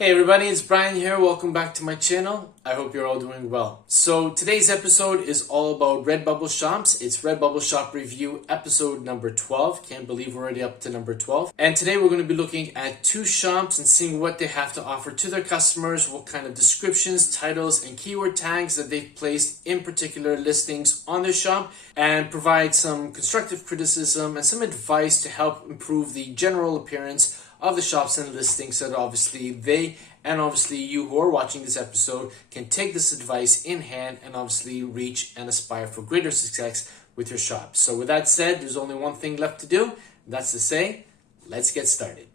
Hey everybody, it's Brian here. Welcome back to my channel. I hope you're all doing well. So today's episode is all about Redbubble shops. It's Redbubble Shop Review episode number 12. Can't believe we're already up to number 12. And today we're going to be looking at two shops and seeing what they have to offer to their customers, what kind of descriptions, titles, and keyword tags that they've placed in particular listings on their shop, and provide some constructive criticism and some advice to help improve the general appearance of the shops and listings, so that obviously they and obviously you who are watching this episode can take this advice in hand and obviously reach and aspire for greater success with your shop. So with that said, there's only one thing left to do, and that's to say, let's get started.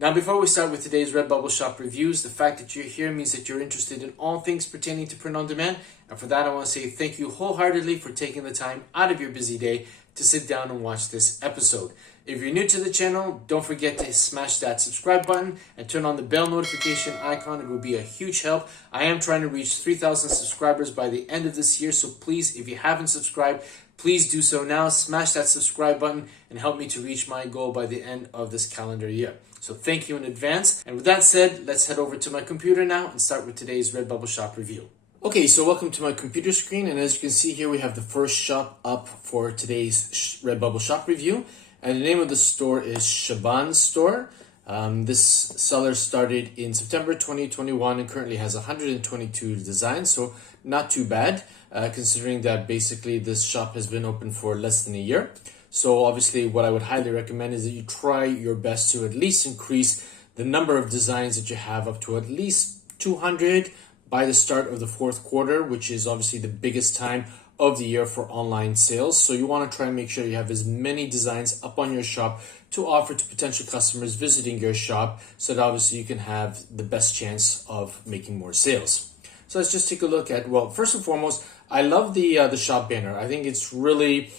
Now, before we start with today's Redbubble Shop reviews, the fact that you're here means that you're interested in all things pertaining to print on demand. And for that, I want to say thank you wholeheartedly for taking the time out of your busy day to sit down and watch this episode. If you're new to the channel, don't forget to smash that subscribe button and turn on the bell notification icon. It will be a huge help. I am trying to reach 3,000 subscribers by the end of this year. So please, if you haven't subscribed, please do so now. Smash that subscribe button and help me to reach my goal by the end of this calendar year. So thank you in advance. And with that said, let's head over to my computer now and start with today's Redbubble Shop review. Okay, so welcome to my computer screen. And as you can see here, we have the first shop up for today's Redbubble Shop review. And the name of the store is Shaban's Store. This seller started in September 2021 and currently has 122 designs. So not too bad, considering that basically this shop has been open for less than a year. So obviously what I would highly recommend is that you try your best to at least increase the number of designs that you have up to at least 200 by the start of the fourth quarter, which is obviously the biggest time of the year for online sales. So you want to try and make sure you have as many designs up on your shop to offer to potential customers visiting your shop, so that obviously you can have the best chance of making more sales. So let's just take a look at, well, first and foremost, I love the shop banner. I think it's really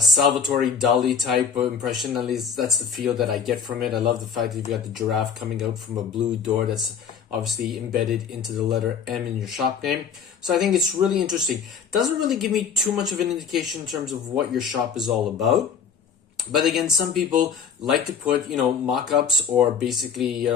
Salvatore Dali type of impression. At least that's the feel that I get from it. I love the fact that you've got the giraffe coming out from a blue door that's obviously embedded into the letter M in your shop name. So I think it's really interesting. Doesn't really give me too much of an indication in terms of what your shop is all about. But again, some people like to put, mock-ups or basically,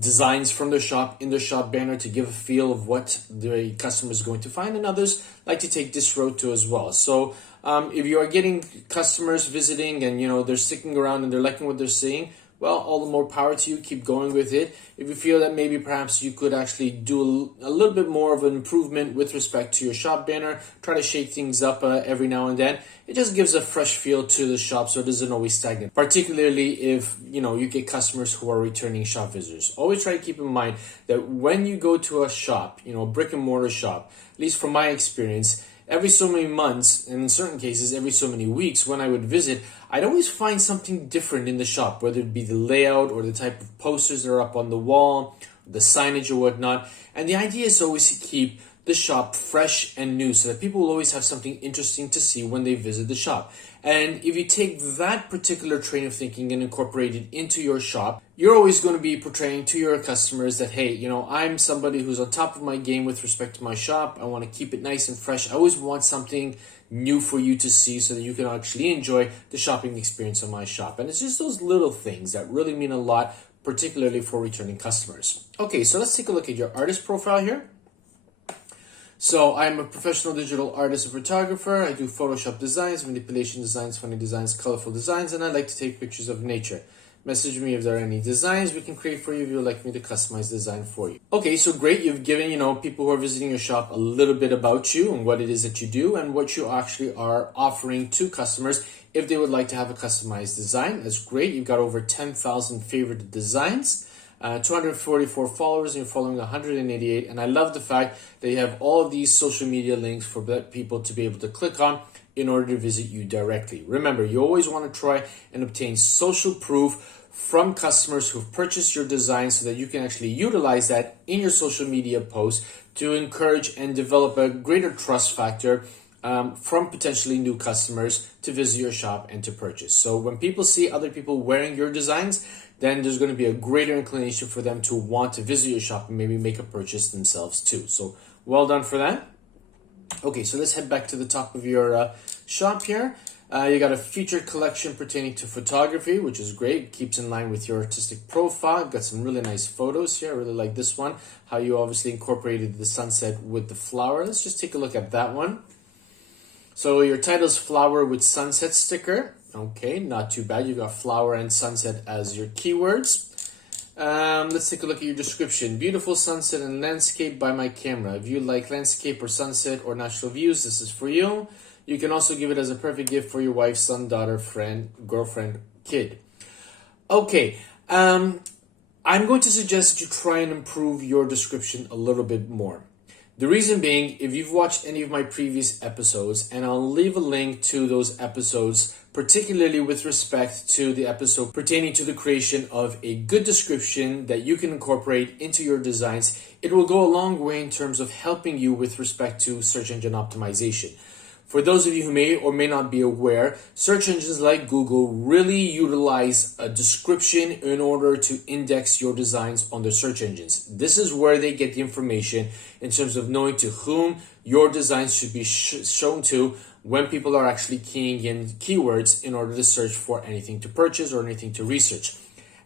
designs from their shop in their shop banner to give a feel of what the customer is going to find, and others like to take this road too as well. So if you are getting customers visiting and they're sticking around and they're liking what they're seeing, well, all the more power to you. Keep going with it. If you feel that maybe perhaps you could actually do a little bit more of an improvement with respect to your shop banner, try to shake things up every now and then, it just gives a fresh feel to the shop, so it doesn't always stagnate. Particularly if you get customers who are returning shop visitors. Always try to keep in mind that when you go to a shop, a brick and mortar shop, at least from my experience, every so many months, and in certain cases every so many weeks, when I would visit, I'd always find something different in the shop, whether it be the layout or the type of posters that are up on the wall, the signage or whatnot. And the idea is always to keep the shop fresh and new, so that people will always have something interesting to see when they visit the shop. And if you take that particular train of thinking and incorporate it into your shop, you're always going to be portraying to your customers that, hey, I'm somebody who's on top of my game with respect to my shop. I want to keep it nice and fresh. I always want something new for you to see so that you can actually enjoy the shopping experience of my shop. And it's just those little things that really mean a lot, particularly for returning customers. Okay, so let's take a look at your artist profile here. So I'm a professional digital artist and photographer. I do Photoshop designs, manipulation designs, funny designs, colorful designs, and I like to take pictures of nature. Message me if there are any designs we can create for you if you would like me to customize design for you. Okay, so great. You've given, people who are visiting your shop a little bit about you and what it is that you do and what you actually are offering to customers if they would like to have a customized design. That's great. You've got over 10,000 favorite designs. 244 followers, and you're following 188, and I love the fact that you have all of these social media links for people to be able to click on in order to visit you directly. Remember, you always want to try and obtain social proof from customers who've purchased your design, so that you can actually utilize that in your social media posts to encourage and develop a greater trust factor from potentially new customers to visit your shop and to purchase. So when people see other people wearing your designs, then there's going to be a greater inclination for them to want to visit your shop and maybe make a purchase themselves too. So well done for that. Okay, so let's head back to the top of your shop here. You got a featured collection pertaining to photography, which is great. Keeps in line with your artistic profile. Got some really nice photos here. I really like this one. How you obviously incorporated the sunset with the flower. Let's just take a look at that one. So your title's flower with sunset sticker. Okay, not too bad. You got flower and sunset as your keywords. Let's take a look at your description. Beautiful sunset and landscape by my camera. If you like landscape or sunset or natural views, this is for you. You can also give it as a perfect gift for your wife, son, daughter, friend, girlfriend, kid. Okay, I'm going to suggest that you try and improve your description a little bit more. The reason being, if you've watched any of my previous episodes, and I'll leave a link to those episodes, particularly with respect to the episode pertaining to the creation of a good description that you can incorporate into your designs, it will go a long way in terms of helping you with respect to search engine optimization. For those of you who may or may not be aware, search engines like Google really utilize a description in order to index your designs on their search engines. This is where they get the information in terms of knowing to whom your designs should be shown to when people are actually keying in keywords in order to search for anything to purchase or anything to research.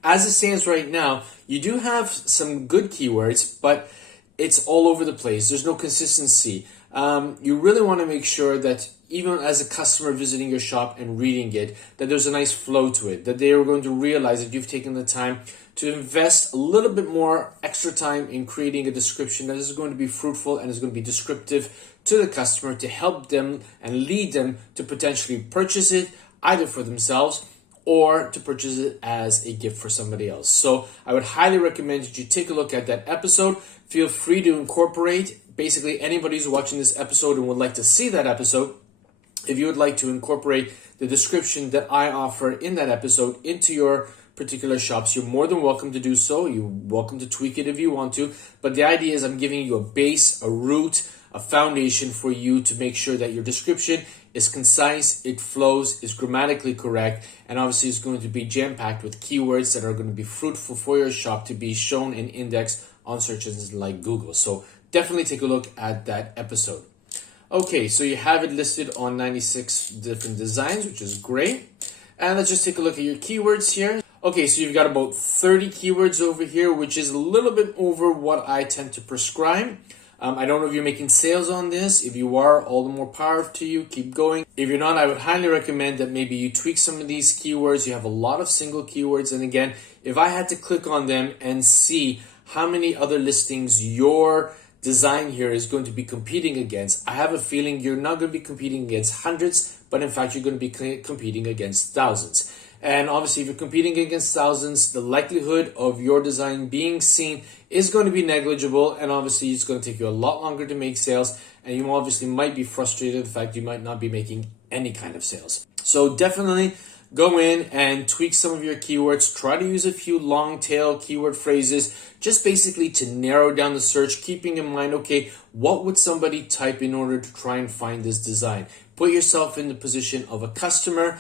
As it stands right now, you do have some good keywords, but it's all over the place. There's no consistency. You really want to make sure that even as a customer visiting your shop and reading it, that there's a nice flow to it, that they are going to realize that you've taken the time to invest a little bit more extra time in creating a description that is going to be fruitful and is going to be descriptive to the customer to help them and lead them to potentially purchase it either for themselves or to purchase it as a gift for somebody else. So I would highly recommend that you take a look at that episode. Feel free to incorporate basically anybody who's watching this episode and would like to see that episode. If you would like to incorporate the description that I offer in that episode into your particular shops, you're more than welcome to do so. You're welcome to tweak it if you want to. But the idea is I'm giving you a base, a root, a foundation for you to make sure that your description is concise, it flows, is grammatically correct, and obviously it's going to be jam-packed with keywords that are going to be fruitful for your shop to be shown and indexed on search engines like Google. So definitely take a look at that episode. Okay, so you have it listed on 96 different designs, which is great. And let's just take a look at your keywords here. Okay, so you've got about 30 keywords over here, which is a little bit over what I tend to prescribe. I don't know if you're making sales on this. If you are, all the more power to you. Keep going. If you're not, I would highly recommend that maybe you tweak some of these keywords. You have a lot of single keywords. And again, if I had to click on them and see how many other listings your design here is going to be competing against, I have a feeling you're not going to be competing against hundreds, but in fact, you're going to be competing against thousands. And obviously, if you're competing against thousands, the likelihood of your design being seen is going to be negligible. And obviously, it's going to take you a lot longer to make sales. And you obviously might be frustrated the fact you might not be making any kind of sales. So definitely go in and tweak some of your keywords. Try to use a few long tail keyword phrases, just basically to narrow down the search, keeping in mind, okay, what would somebody type in order to try and find this design? Put yourself in the position of a customer,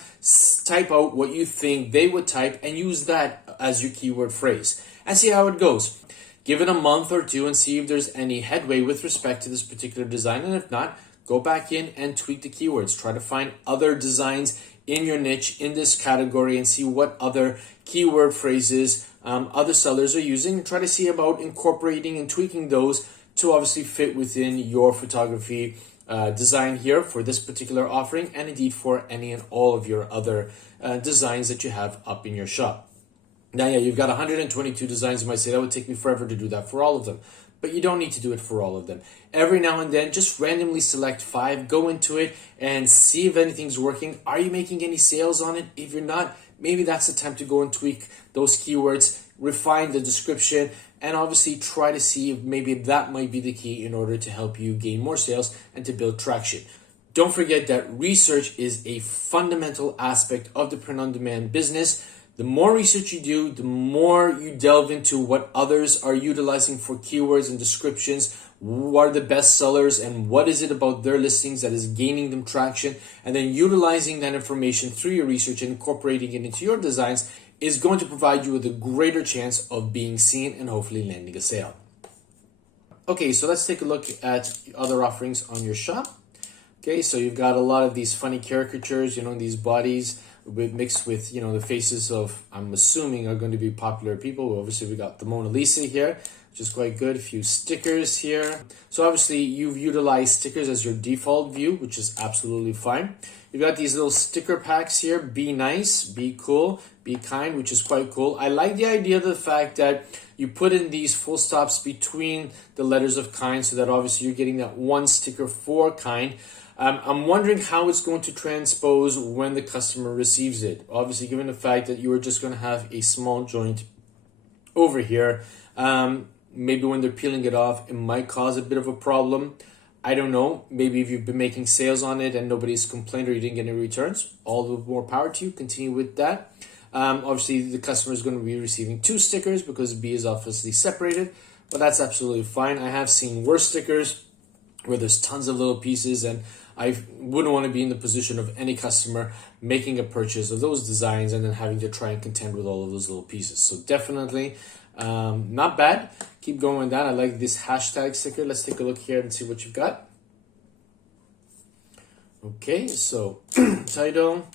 type out what you think they would type and use that as your keyword phrase and see how it goes. Give it a month or two and see if there's any headway with respect to this particular design. And if not, go back in and tweak the keywords. Try to find other designs in your niche, in this category, and see what other keyword phrases other sellers are using, and try to see about incorporating and tweaking those to obviously fit within your photography design here for this particular offering, and indeed for any and all of your other designs that you have up in your shop. Now, yeah, you've got 122 designs. You might say that would take me forever to do that for all of them, but you don't need to do it for all of them. Every now and then, just randomly select 5, go into it and see if anything's working. Are you making any sales on it? If you're not, maybe that's the time to go and tweak those keywords, refine the description, and obviously try to see if maybe that might be the key in order to help you gain more sales and to build traction. Don't forget that research is a fundamental aspect of the print-on-demand business. The more research you do, the more you delve into what others are utilizing for keywords and descriptions, what are the best sellers, and what is it about their listings that is gaining them traction, and then utilizing that information through your research and incorporating it into your designs is going to provide you with a greater chance of being seen and hopefully landing a sale. Okay, so let's take a look at other offerings on your shop. Okay, so you've got a lot of these funny caricatures, these bodies mixed with, the faces of, I'm assuming, are going to be popular people. Obviously, we got the Mona Lisa here, which is quite good. A few stickers here. So obviously, you've utilized stickers as your default view, which is absolutely fine. You've got these little sticker packs here. Be nice, be cool, be kind, which is quite cool. I like the idea of the fact that you put in these full stops between the letters of kind, so that obviously you're getting that one sticker for kind. I'm wondering how it's going to transpose when the customer receives it. Obviously, given the fact that you are just going to have a small joint over here, maybe when they're peeling it off, it might cause a bit of a problem. I don't know. Maybe if you've been making sales on it and nobody's complained or you didn't get any returns, all the more power to you. Continue with that. Obviously, the customer is going to be receiving 2 stickers because B is obviously separated, but that's absolutely fine. I have seen worse stickers where there's tons of little pieces, and I wouldn't want to be in the position of any customer making a purchase of those designs and then having to try and contend with all of those little pieces. So definitely not bad. Keep going with that. I like this hashtag sticker. Let's take a look here and see what you've got. Okay, so title.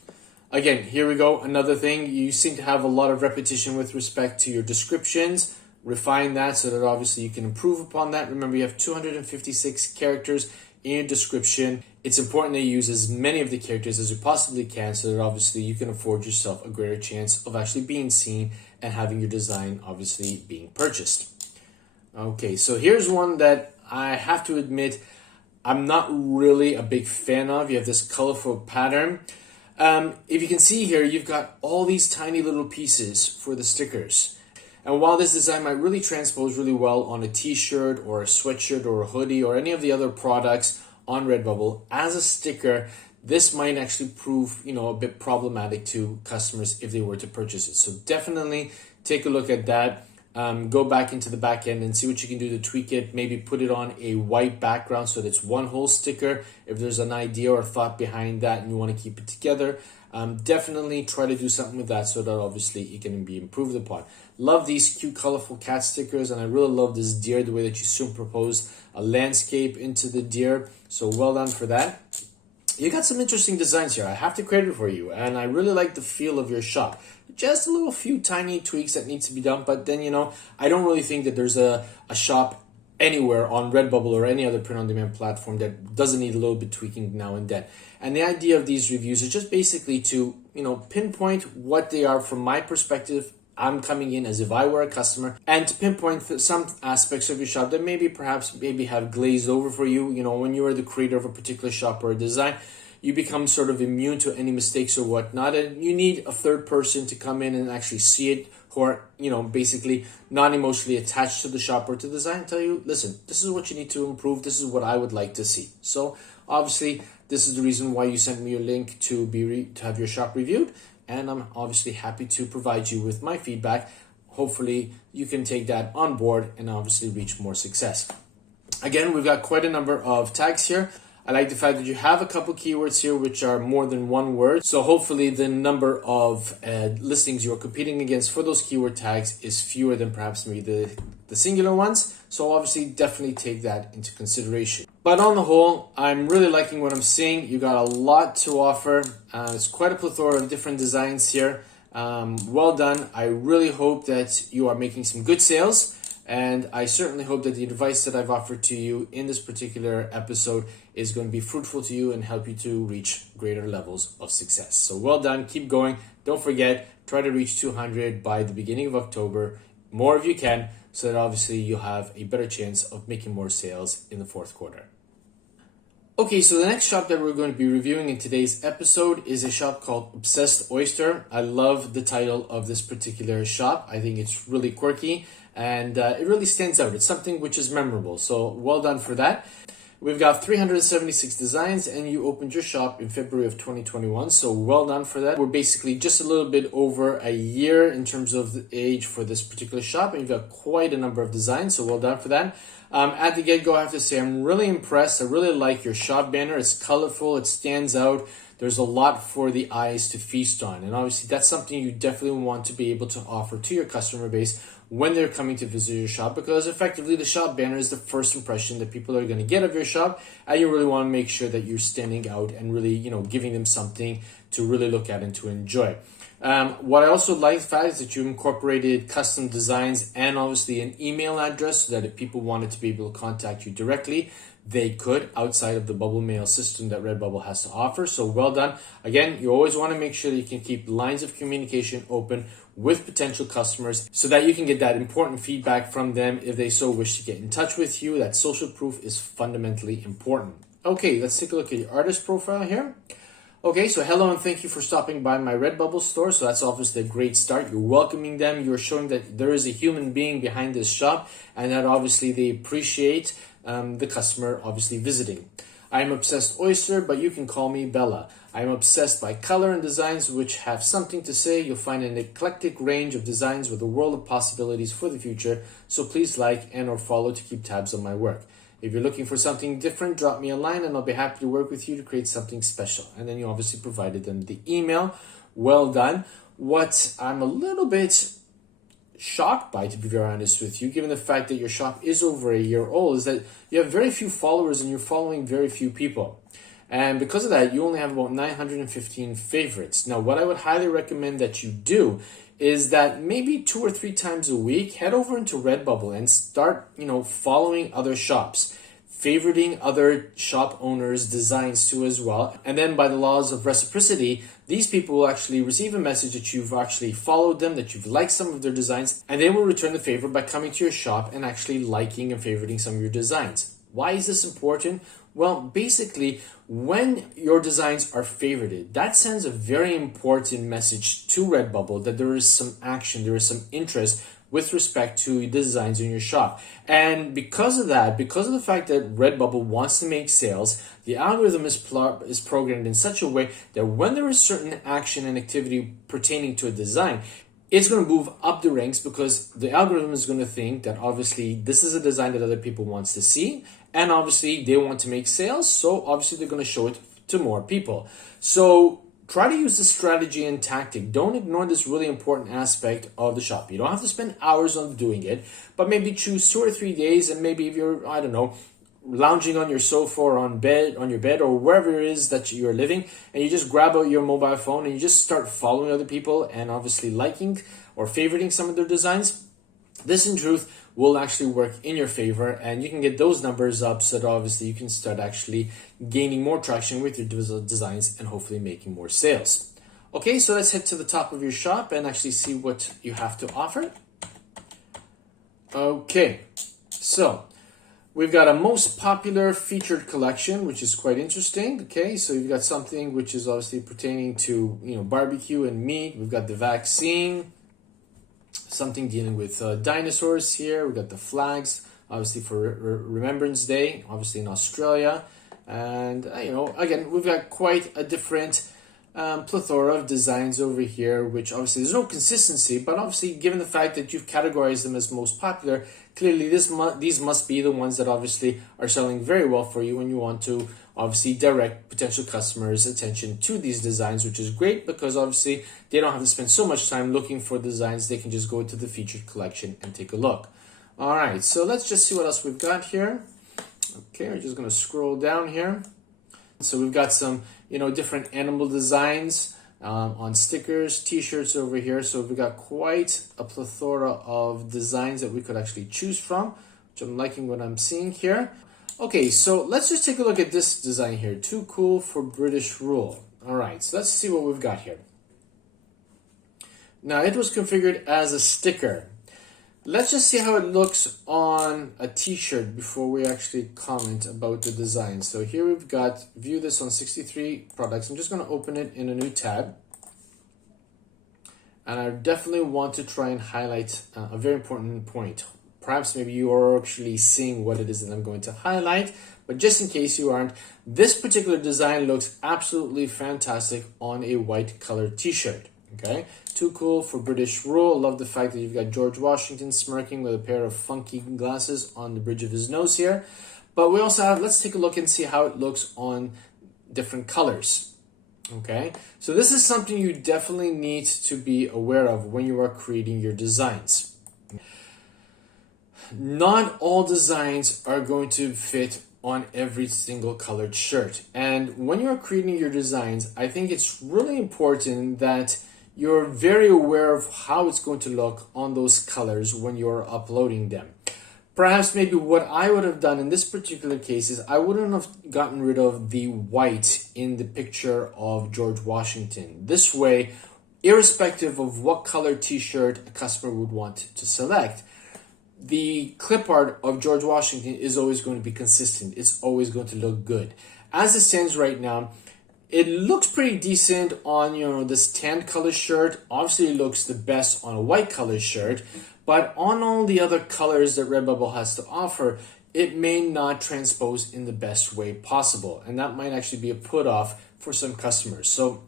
Again, here we go. Another thing, you seem to have a lot of repetition with respect to your descriptions. Refine that so that obviously you can improve upon that. Remember, you have 256 characters in your description. It's important that you use as many of the characters as you possibly can so that obviously you can afford yourself a greater chance of actually being seen and having your design obviously being purchased. Okay, so here's one that I have to admit I'm not really a big fan of. You have this colorful pattern. If you can see here, you've got all these tiny little pieces for the stickers. And while this design might really transpose really well on a t-shirt or a sweatshirt or a hoodie or any of the other products on Redbubble, as a sticker, this might actually prove, a bit problematic to customers if they were to purchase it. So definitely take a look at that. Go back into the back end and see what you can do to tweak it. Maybe put it on a white background so that it's one whole sticker. If there's an idea or thought behind that and you want to keep it together, definitely try to do something with that so that obviously it can be improved upon. Love these cute colorful cat stickers, and I really love this deer, the way that you superimposed a landscape into the deer. So well done for that. You got some interesting designs here. I have to credit for you, and I really like the feel of your shop. Just a little few tiny tweaks that need to be done, but then, I don't really think that there's a shop anywhere on Redbubble or any other print-on-demand platform that doesn't need a little bit tweaking now and then. And the idea of these reviews is just basically to, pinpoint what they are from my perspective. I'm coming in as if I were a customer, and to pinpoint some aspects of your shop that maybe have glazed over for you. When you are the creator of a particular shop or a design, you become sort of immune to any mistakes or whatnot, and you need a third person to come in and actually see it, who are, basically not emotionally attached to the shop or to the design, and tell you, listen, this is what you need to improve. This is what I would like to see. So obviously, this is the reason why you sent me a link to have your shop reviewed. And I'm obviously happy to provide you with my feedback. Hopefully you can take that on board and obviously reach more success. Again, we've got quite a number of tags here. I like the fact that you have a couple keywords here which are more than one word. So hopefully the number of listings you're competing against for those keyword tags is fewer than perhaps maybe the singular ones. So obviously definitely take that into consideration. But on the whole, I'm really liking what I'm seeing. You got a lot to offer. It's quite a plethora of different designs here. Well done. I really hope that you are making some good sales. And I certainly hope that the advice that I've offered to you in this particular episode is going to be fruitful to you and help you to reach greater levels of success. So well done. Keep going. Don't forget, try to reach 200 by the beginning of October. More if you can, so that obviously you'll have a better chance of making more sales in the fourth quarter. Okay, so the next shop that we're going to be reviewing in today's episode is a shop called Obsessed Oyster. I love the title of this particular shop. I think it's really quirky and it really stands out. It's something which is memorable. So well done for that. We've got 376 designs and you opened your shop in February of 2021. So well done for that. We're basically just a little bit over a year in terms of the age for this particular shop. And you've got quite a number of designs. So well done for that. At the get-go, I have to say I'm really impressed. I really like your shop banner. It's colorful. It stands out. there's a lot for the eyes to feast on. And obviously that's something you definitely want to be able to offer to your customer base when they're coming to visit your shop, because effectively the shop banner is the first impression that people are going to get of your shop, and you really want to make sure that you're standing out and really, giving them something to really look at and to enjoy. What I also like the fact is that you incorporated custom designs and obviously an email address, so that if people wanted to be able to contact you directly, they could, outside of the bubble mail system that Redbubble has to offer. So well done. Again, you always want to make sure that you can keep lines of communication open with potential customers so that you can get that important feedback from them if they so wish to get in touch with you. That social proof is fundamentally important. Okay, let's take a look at your artist profile here. Okay, so hello and thank you for stopping by my Redbubble store. So that's obviously a great start. You're welcoming them. You're showing that there is a human being behind this shop and that obviously they appreciate the customer obviously visiting. I'm Obsessed Oyster, but you can call me Bella. I'm obsessed by color and designs which have something to say. You'll find an eclectic range of designs with a world of possibilities for the future. So please like and or follow to keep tabs on my work. If you're looking for something different, drop me a line and I'll be happy to work with you to create something special. And then you obviously provided them the email. Well done. What I'm a little bit shocked by, to be very honest with you, given the fact that your shop is over a year old, is that you have very few followers and you're following very few people. And because of that, you only have about 915 favorites. Now, what I would highly recommend that you do is that maybe 2 or 3 times a week, head over into Redbubble and start, following other shops, favoriting other shop owners' designs too as well. And then by the laws of reciprocity, these people will actually receive a message that you've actually followed them, that you've liked some of their designs, and they will return the favor by coming to your shop and actually liking and favoriting some of your designs. Why is this important? Well, basically, when your designs are favorited, that sends a very important message to Redbubble that there is some action, there is some interest with respect to the designs in your shop. And because of that, because of the fact that Redbubble wants to make sales, the algorithm is programmed in such a way that when there is certain action and activity pertaining to a design, it's going to move up the ranks, because the algorithm is going to think that obviously this is a design that other people wants to see, and obviously they want to make sales, so obviously they're going to show it to more people. So try to use this strategy and tactic. Don't ignore this really important aspect of the shop. You don't have to spend hours on doing it, but maybe choose 2 or 3 days, and maybe if you're, lounging on your sofa or on your bed or wherever it is that you're living, and you just grab out your mobile phone and you just start following other people and obviously liking or favoriting some of their designs. This in truth will actually work in your favor, and you can get those numbers up so that obviously you can start actually gaining more traction with your designs and hopefully making more sales. Okay, so let's head to the top of your shop and actually see what you have to offer. Okay, so we've got a most popular featured collection, which is quite interesting. Okay, so you've got something which is obviously pertaining to barbecue and meat. We've got the vaccine, something dealing with dinosaurs here. We've got the flags, obviously for Remembrance Day, obviously in Australia. And again, we've got quite a different plethora of designs over here, which obviously there's no consistency, but obviously given the fact that you've categorized them as most popular, clearly these must be the ones that obviously are selling very well for you, and you want to obviously direct potential customers' attention to these designs, which is great because obviously they don't have to spend so much time looking for designs. They can just go to the featured collection and take a look. All right, so let's just see what else we've got here. Okay, we're just going to scroll down here. So we've got some different animal designs on stickers, t-shirts over here. So we've got quite a plethora of designs that we could actually choose from, which I'm liking what I'm seeing here. Okay, so let's just take a look at this design here. Too cool for British rule. All right, so let's see what we've got here. Now it was configured as a sticker. Let's just see how it looks on a t-shirt before we actually comment about the design. So here we've got view this on 63 products. I'm just going to open it in a new tab. And I definitely want to try and highlight a very important point. Perhaps maybe you are actually seeing what it is that I'm going to highlight, but just in case you aren't, this particular design looks absolutely fantastic on a white colored t-shirt. Okay, too cool for British rule. Love the fact that you've got George Washington smirking with a pair of funky glasses on the bridge of his nose here. But we also have, let's take a look and see how it looks on different colors. Okay, so this is something you definitely need to be aware of when you are creating your designs. Not all designs are going to fit on every single colored shirt. And when you're creating your designs, I think it's really important that you're very aware of how it's going to look on those colors when you're uploading them. Perhaps maybe what I would have done in this particular case is I wouldn't have gotten rid of the white in the picture of George Washington. This way, irrespective of what color t-shirt a customer would want to select, the clip art of George Washington is always going to be consistent. It's always going to look good. As it stands right now, it looks pretty decent on, this tan color shirt. Obviously, it looks the best on a white color shirt. But on all the other colors that Redbubble has to offer, it may not transpose in the best way possible. And that might actually be a put off for some customers. So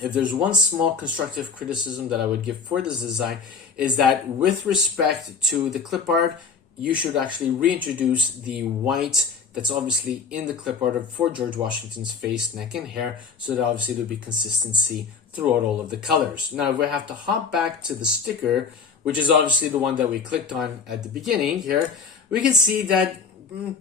if there's one small constructive criticism that I would give for this design is that with respect to the clip art, you should actually reintroduce the white that's obviously in the clip art for George Washington's face, neck, and hair, so that obviously there'll be consistency throughout all of the colors. Now, if we have to hop back to the sticker, which is obviously the one that we clicked on at the beginning here, we can see that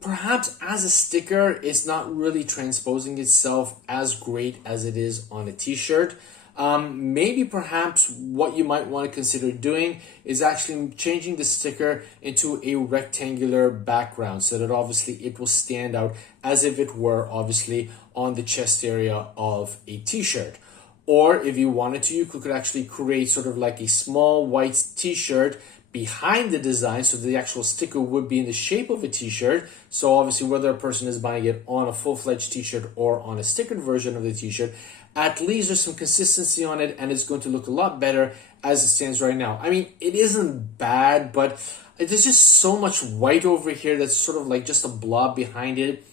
perhaps as a sticker, it's not really transposing itself as great as it is on a t-shirt. Maybe perhaps what you might want to consider doing is actually changing the sticker into a rectangular background so that obviously it will stand out as if it were obviously on the chest area of a t-shirt. Or if you wanted to, you could actually create sort of like a small white t-shirt behind the design, so the actual sticker would be in the shape of a t-shirt. So obviously whether a person is buying it on a full-fledged t-shirt or on a stickered version of the t-shirt, at least there's some consistency on it and it's going to look a lot better as it stands right now. I mean, it isn't bad, but there's just so much white over here that's sort of like just a blob behind it.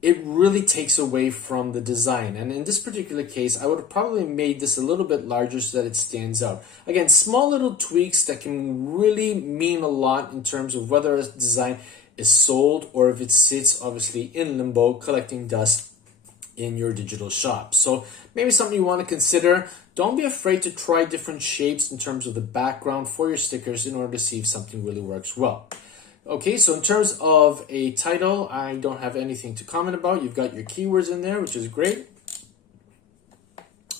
It really takes away from the design. And in this particular case, I would have probably made this a little bit larger so that it stands out. Again, small little tweaks that can really mean a lot in terms of whether a design is sold or if it sits obviously in limbo collecting dust in your digital shop. So maybe something you want to consider. Don't be afraid to try different shapes in terms of the background for your stickers in order to see if something really works well. Okay, so in terms of a title, I don't have anything to comment about. You've got your keywords in there, which is great.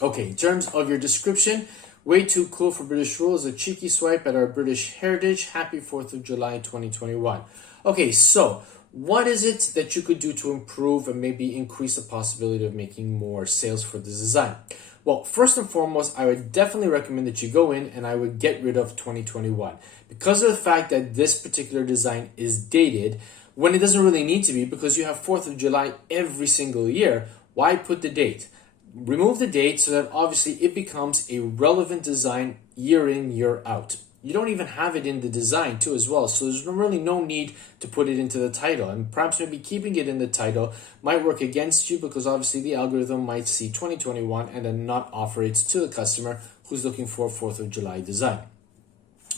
Okay, in terms of your description, way too cool for British rules, a cheeky swipe at our British heritage. Happy 4th of July 2021. Okay, so what is it that you could do to improve and maybe increase the possibility of making more sales for this design? Well, first and foremost, I would definitely recommend that you go in and I would get rid of 2021. Because of the fact that this particular design is dated, when it doesn't really need to be, because you have 4th of July every single year, why put the date? Remove the date so that obviously it becomes a relevant design year in, year out. You don't even have it in the design too as well, so there's really no need to put it into the title. And perhaps maybe keeping it in the title might work against you because obviously the algorithm might see 2021 and then not offer it to the customer who's looking for a 4th of July design.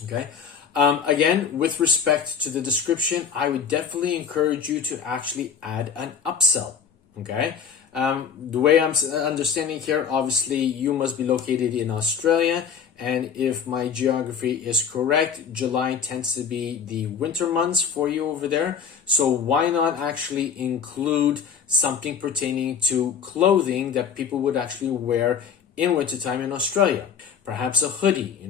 Okay. Again, with respect to the description, I would definitely encourage you to actually add an upsell. Okay. The way I'm understanding here, obviously you must be located in Australia. And if my geography is correct, July tends to be the winter months for you over there. So why not actually include something pertaining to clothing that people would actually wear in wintertime in Australia? Perhaps a hoodie,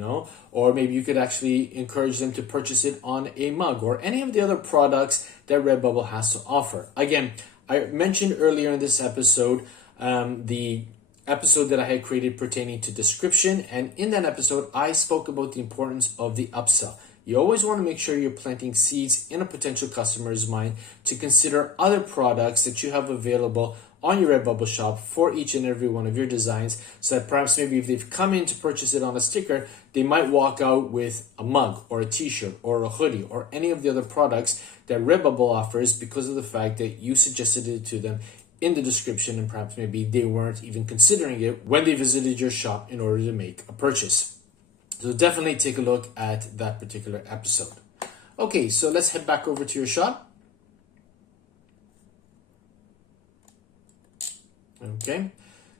or maybe you could actually encourage them to purchase it on a mug or any of the other products that Redbubble has to offer. Again, I mentioned earlier in this episode the episode that I had created pertaining to description, and in that episode I spoke about the importance of the upsell. You always want to make sure you're planting seeds in a potential customer's mind to consider other products that you have available on your Redbubble shop for each and every one of your designs, so that perhaps maybe if they've come in to purchase it on a sticker, they might walk out with a mug or a t-shirt or a hoodie or any of the other products that Redbubble offers because of the fact that you suggested it to them in the description, and perhaps maybe they weren't even considering it when they visited your shop in order to make a purchase. So definitely take a look at that particular episode. Okay, so let's head back over to your shop. Okay,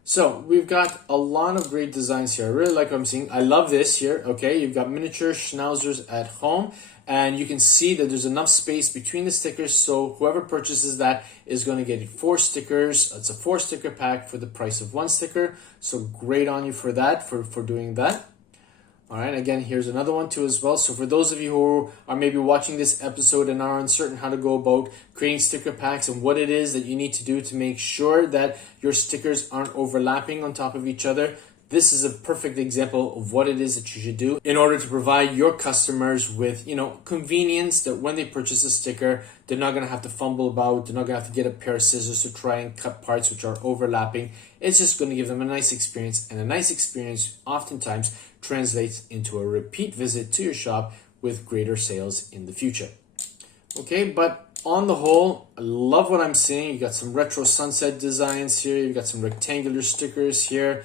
So we've got a lot of great designs here. I really like what I'm seeing. I love this here. Okay, you've got miniature schnauzers at home, and you can see that there's enough space between the stickers, so whoever purchases that is going to get 4 stickers. It's a 4 sticker pack for the price of 1 sticker. So great on you for that, for doing that. All right, again, here's another one too as well. So for those of you who are maybe watching this episode and are uncertain how to go about creating sticker packs and what it is that you need to do to make sure that your stickers aren't overlapping on top of each other, this is a perfect example of what it is that you should do in order to provide your customers with, convenience that when they purchase a sticker, they're not going to have to fumble about, they're not going to have to get a pair of scissors to try and cut parts which are overlapping. It's just going to give them a nice experience, and a nice experience oftentimes translates into a repeat visit to your shop with greater sales in the future. Okay, but on the whole, I love what I'm seeing. You got some retro sunset designs here, you've got some rectangular stickers here,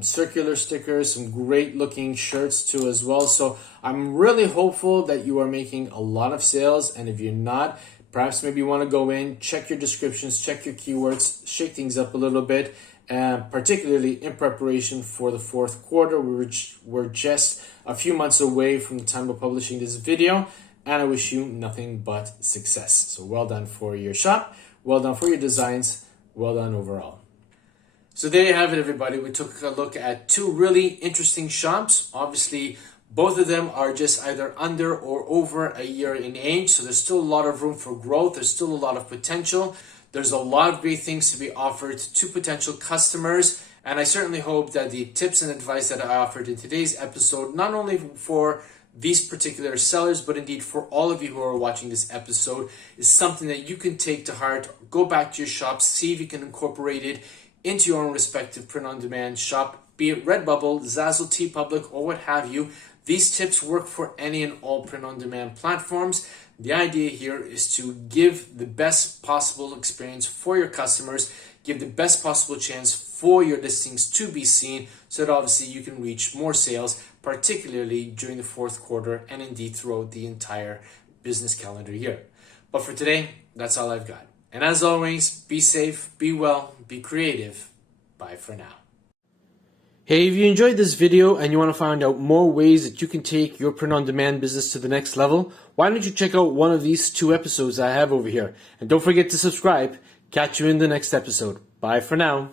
circular stickers, some great looking shirts too as well. So I'm really hopeful that you are making a lot of sales, and if you're not, perhaps maybe you want to go in, check your descriptions, check your keywords, shake things up a little bit, particularly in preparation for the 4th quarter. We're just a few months away from the time of publishing this video, and I wish you nothing but success. So well done for your shop, well done for your designs, well done overall. So there you have it, everybody. We took a look at 2 really interesting shops. Obviously, both of them are just either under or over a year in age, so there's still a lot of room for growth. There's still a lot of potential. There's a lot of great things to be offered to potential customers, and I certainly hope that the tips and advice that I offered in today's episode, not only for these particular sellers, but indeed for all of you who are watching this episode, is something that you can take to heart. Go back to your shop, see if you can incorporate it into your own respective print-on-demand shop, be it Redbubble, Zazzle, TeePublic, or what have you. These tips work for any and all print-on-demand platforms. The idea here is to give the best possible experience for your customers, give the best possible chance for your listings to be seen, so that obviously you can reach more sales, particularly during the 4th quarter and indeed throughout the entire business calendar year. But for today, that's all I've got. And as always, be safe, be well, be creative. Bye for now. Hey, if you enjoyed this video and you want to find out more ways that you can take your print-on-demand business to the next level, why don't you check out one of these 2 episodes I have over here. And don't forget to subscribe. Catch you in the next episode. Bye for now.